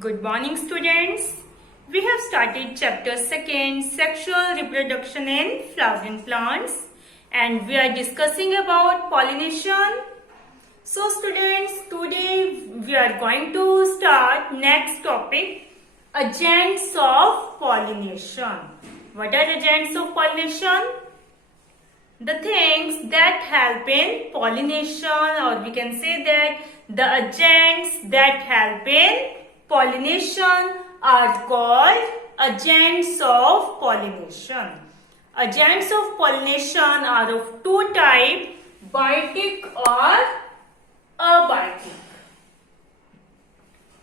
Good morning, students. We have started chapter 2, sexual reproduction in flowering plants, and we are discussing about pollination. So students, today we are going to start next topic, agents of pollination. What are agents of pollination? The things that help in pollination, or we can say that the agents that help in pollination are called agents of pollination. Agents of pollination are of two types, biotic or abiotic.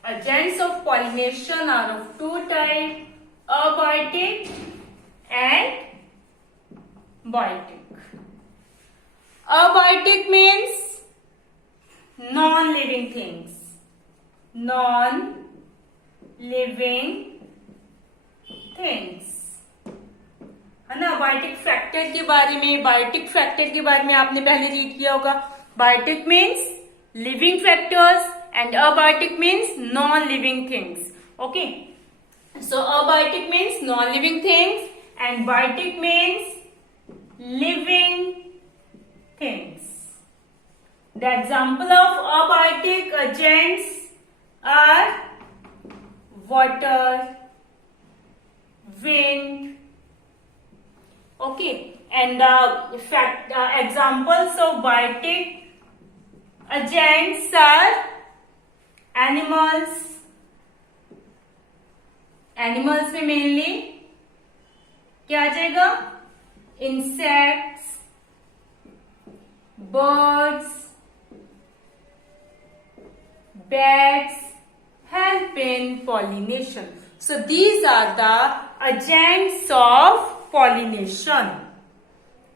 Agents of pollination are of two types, abiotic and biotic. Abiotic means non-living things. Non-living things. है ना. Biotic factor के बारे में आपने पहले read किया होगा. Biotic means living factors and abiotic means non living things. Okay, so abiotic means non living things and biotic means living things. The example of abiotic agents are water, wind. Okay, and the examples of biotic agents are animals. Animals में mainly क्या आ जाएगा? Insects, birds, bats help in pollination. So these are the agents of pollination.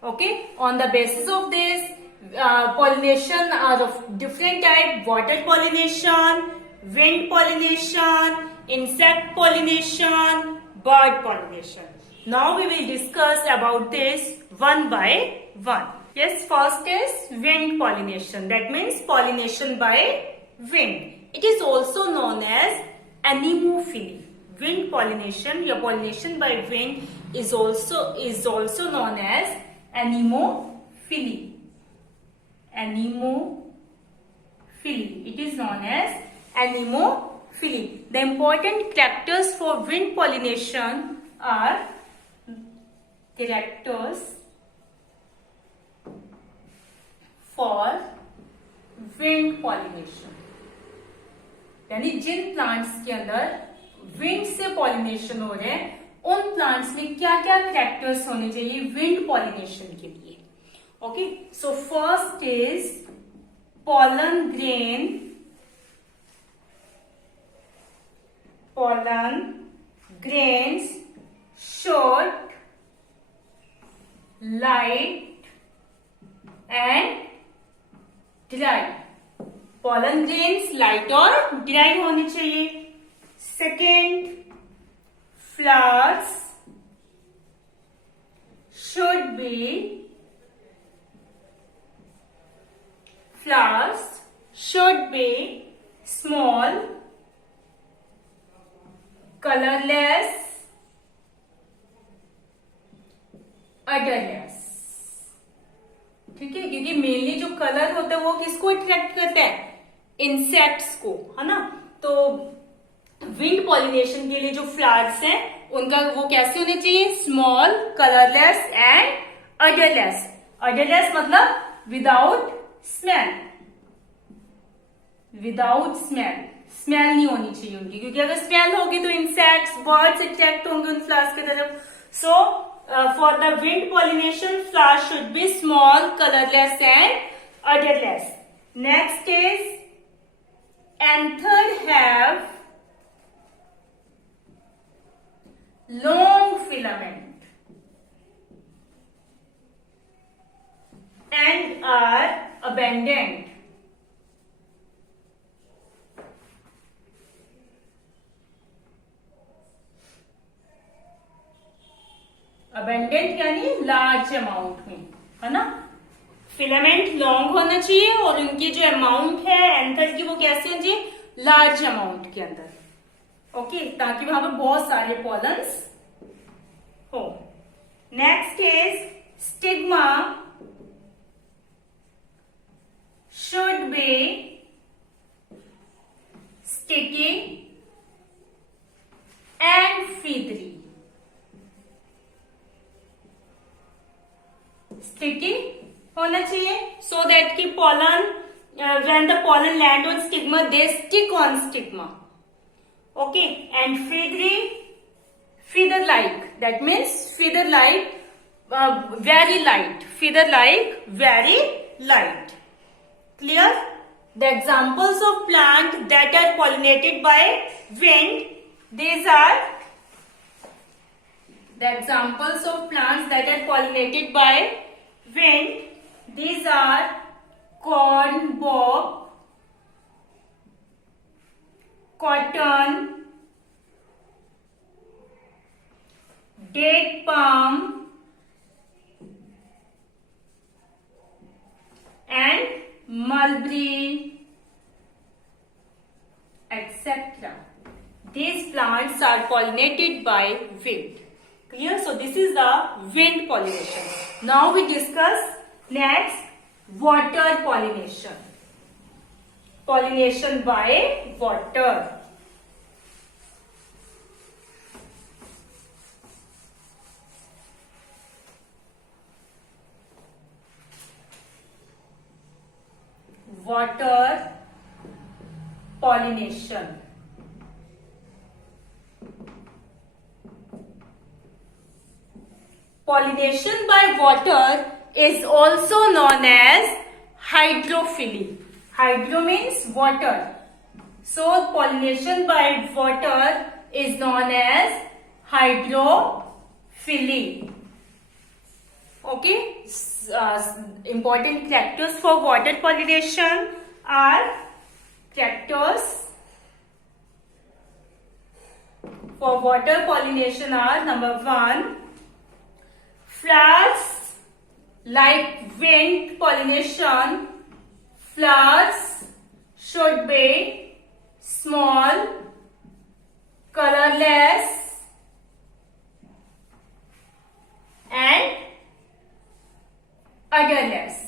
Okay, on the basis of this, pollination are of different type: water pollination, wind pollination, insect pollination, bird pollination. Now we will discuss about this one by one. Yes, first is wind pollination. That means pollination by wind. It is also known as anemophily. Wind pollination, your pollination by wind is also known as anemophily. Anemophily. It is known as anemophily. The important characters for wind pollination are characters for wind pollination. यानी जिन plants के अंदर wind से pollination हो रहे हैं, उन plants में क्या क्या कैरेक्टर्स होने चाहिए विंड पॉलिनेशन के लिए. Okay, so first is pollen grains should light and dry. pollen grains light और dry होने चाहिए. Second, flowers should be small, colorless, odorless. ठीक है, क्योंकि मेनली जो कलर होता है वो किसको अट्रैक्ट करता है? इंसेक्ट्स को, है ना. तो विंड पॉलिनेशन के लिए जो फ्लावर्स हैं उनका वो कैसे होने चाहिए? Small, colourless and odorless. odorless मतलब विदाउट स्मेल. स्मेल नहीं होनी चाहिए उनकी, क्योंकि अगर स्मेल होगी तो इंसेक्ट्स, बर्ड्स अट्रैक्ट होंगे उन फ्लावर्स की तरफ. सो for the wind pollination, flowers should be small, colorless and odorless. Next is anther have long filament and are abundant. Abundant यानी लार्ज अमाउंट में, है ना. फिलामेंट लॉन्ग होना चाहिए और उनकी जो अमाउंट है एंथर की वो कैसे होनी चाहिए? लार्ज अमाउंट के अंदर. ओके, ताकि वहां पर बहुत सारे पॉलन्स हो। Next is stigma should be sticky and feathery. Sticky होना चाहिए so that कि pollen when the pollen land on stigma they stick on stigma. Okay, and feathery, feather like, that means feather like very light, feather like very light. Clear? The examples of plant that are pollinated by wind, these are the examples of plants that are pollinated by wind. These are corn, bob, cotton, date palm, and mulberry, etc. These plants are pollinated by wind. Clear? So this is the wind pollination. Now we discuss next water pollination. Pollination by water. Water pollination. Pollination by water is also known as hydrophily. Hydro means water. So pollination by water is known as hydrophily. Okay. Important characters for water pollination are characters for water pollination are number 1, flowers like wind pollination. Flowers should be small, colorless, and odorless.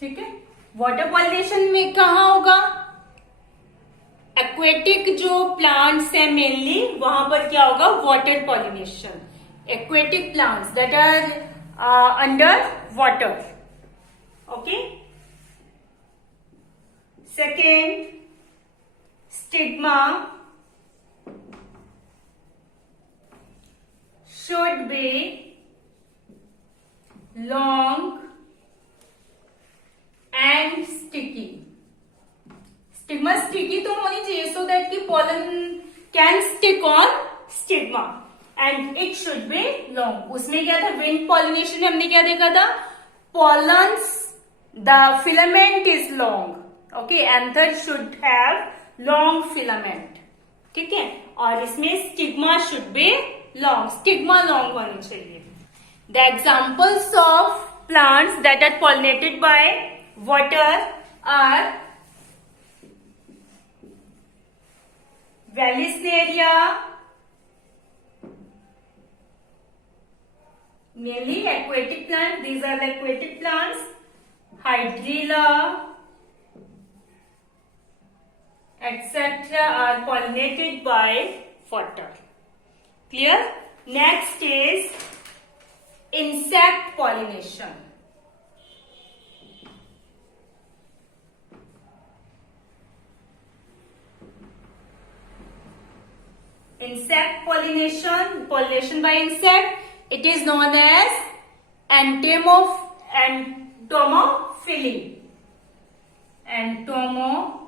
ठीक है, water pollination में कहाँ होगा? Aquatic जो plants है mainly वहां पर क्या होगा? Water pollination. Aquatic plants that are under water. Okay. Second, stigma should be long and sticky. Stigma sticky तो होनी चाहिए so that the pollen can stick on stigma and it should be long. उसमें क्या था? wind pollination में हमने क्या देखा था? Pollens, the filament is long. Okay, anther should have long filament. ठीक है, और इसमें stigma should be long. Stigma long होनी चाहिए. The examples of plants that are pollinated by water are vallisneria, mainly aquatic plants. These are the aquatic plants. Hydrilla, etc. are pollinated by water. Clear? Next is insect pollination. Insect pollination, pollination by insect, it is known as entomophily. Entomophily.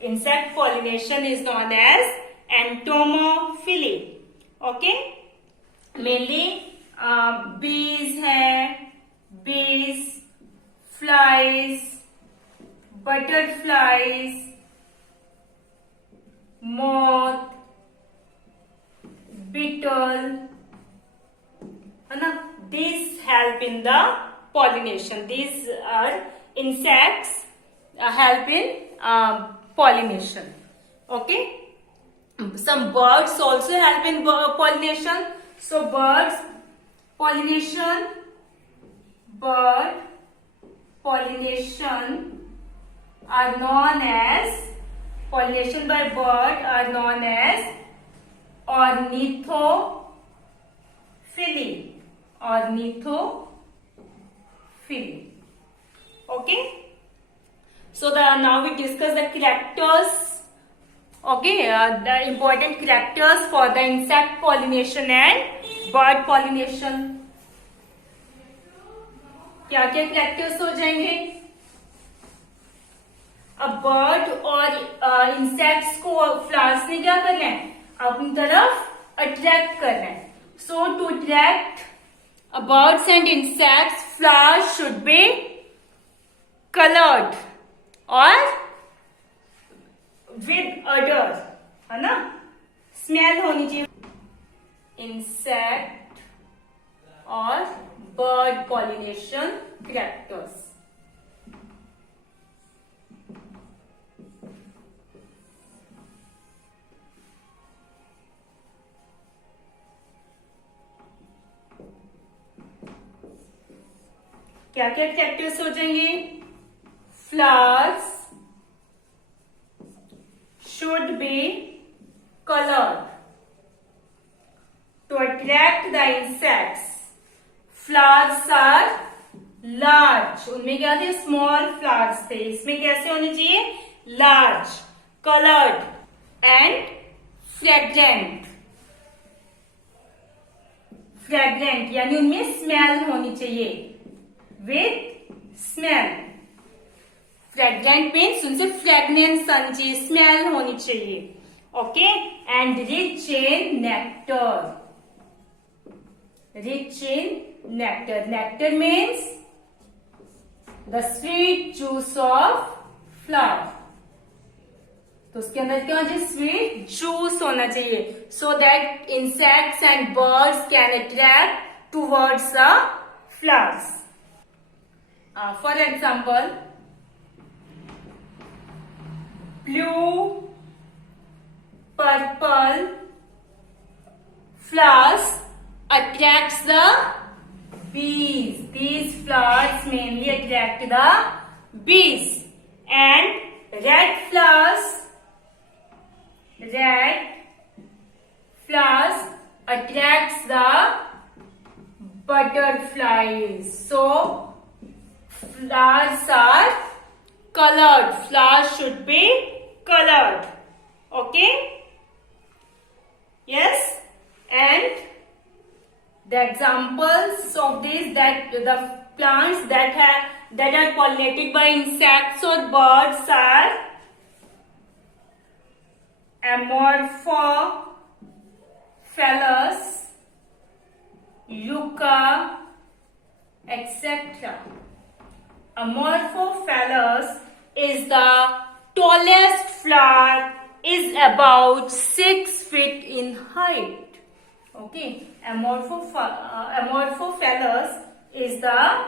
Insect pollination is known as entomophily. Okay? Mainly bees हैं, bees, flies, butterflies, moth, beetle, है ना. These help in the pollination. These are insects help in pollination. Okay. Some birds also help in pollination. So bird pollination are known as, pollination by bird are known as ornithophily. Okay. So now we discuss the characters. Okay, the important characters for the insect pollination and bird pollination. क्या क्या characters हो जाएंगे? अब bird और insects को flowers ने क्या करना है? अपनी तरफ अट्रैक्ट करना है. So to attract birds and insects, flowers should be colored or with odor, है ना. स्मेल होनी चाहिए. इंसेक्ट और बर्ड पॉलिनेशन characters. क्या क्या characters हो जाएंगे? Flowers should be colored to attract the insects. Flowers are large. उनमें क्या थे? Small flowers थे. इसमें कैसे होने चाहिए? Large, colored and fragrant. Fragrant यानी उनमें smell होनी चाहिए. With smell. Fragrant means उनसे fragrance आनी चाहिए, smell होनी चाहिए. Okay, and rich in nectar. Rich in nectar. Nectar means the sweet juice of flower. तो उसके अंदर क्या होना चाहिए? Sweet juice होना चाहिए, so that insects and birds can attract towards the flowers. For example, blue, purple flowers attracts the bees. These flowers mainly attract the bees. And red flowers attracts the butterflies. So flowers are colored. Flowers should be colored. Okay. Yes. And the examples of these, that the plants that are pollinated by insects or birds are Amorphophallus, Yucca, etc. Amorphophallus is the tallest flower, is about 6 feet in height. Okay, Amorphophallus is the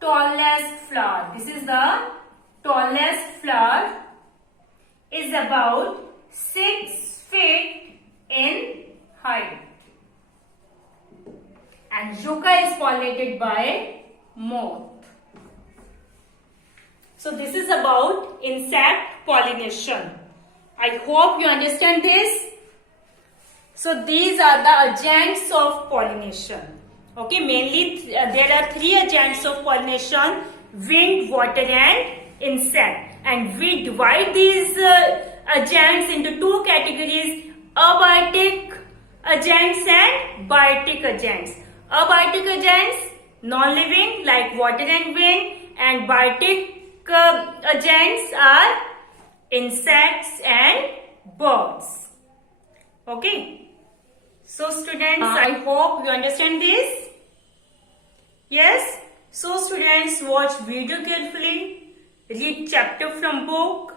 tallest flower. This is the tallest flower, is about 6 feet in height. And yucca is pollinated by moth. So this is about insect pollination. I hope you understand this. So these are the agents of pollination. Okay, mainly there are 3 agents of pollination: wind, water and insect. And we divide these agents into 2 categories: abiotic agents and biotic agents. Abiotic agents, non-living like water and wind, and biotic agents are insects and birds. Okay. So students, I hope you understand this. Yes. So students, watch video carefully. Read chapter from book.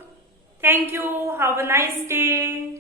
Thank you. Have a nice day.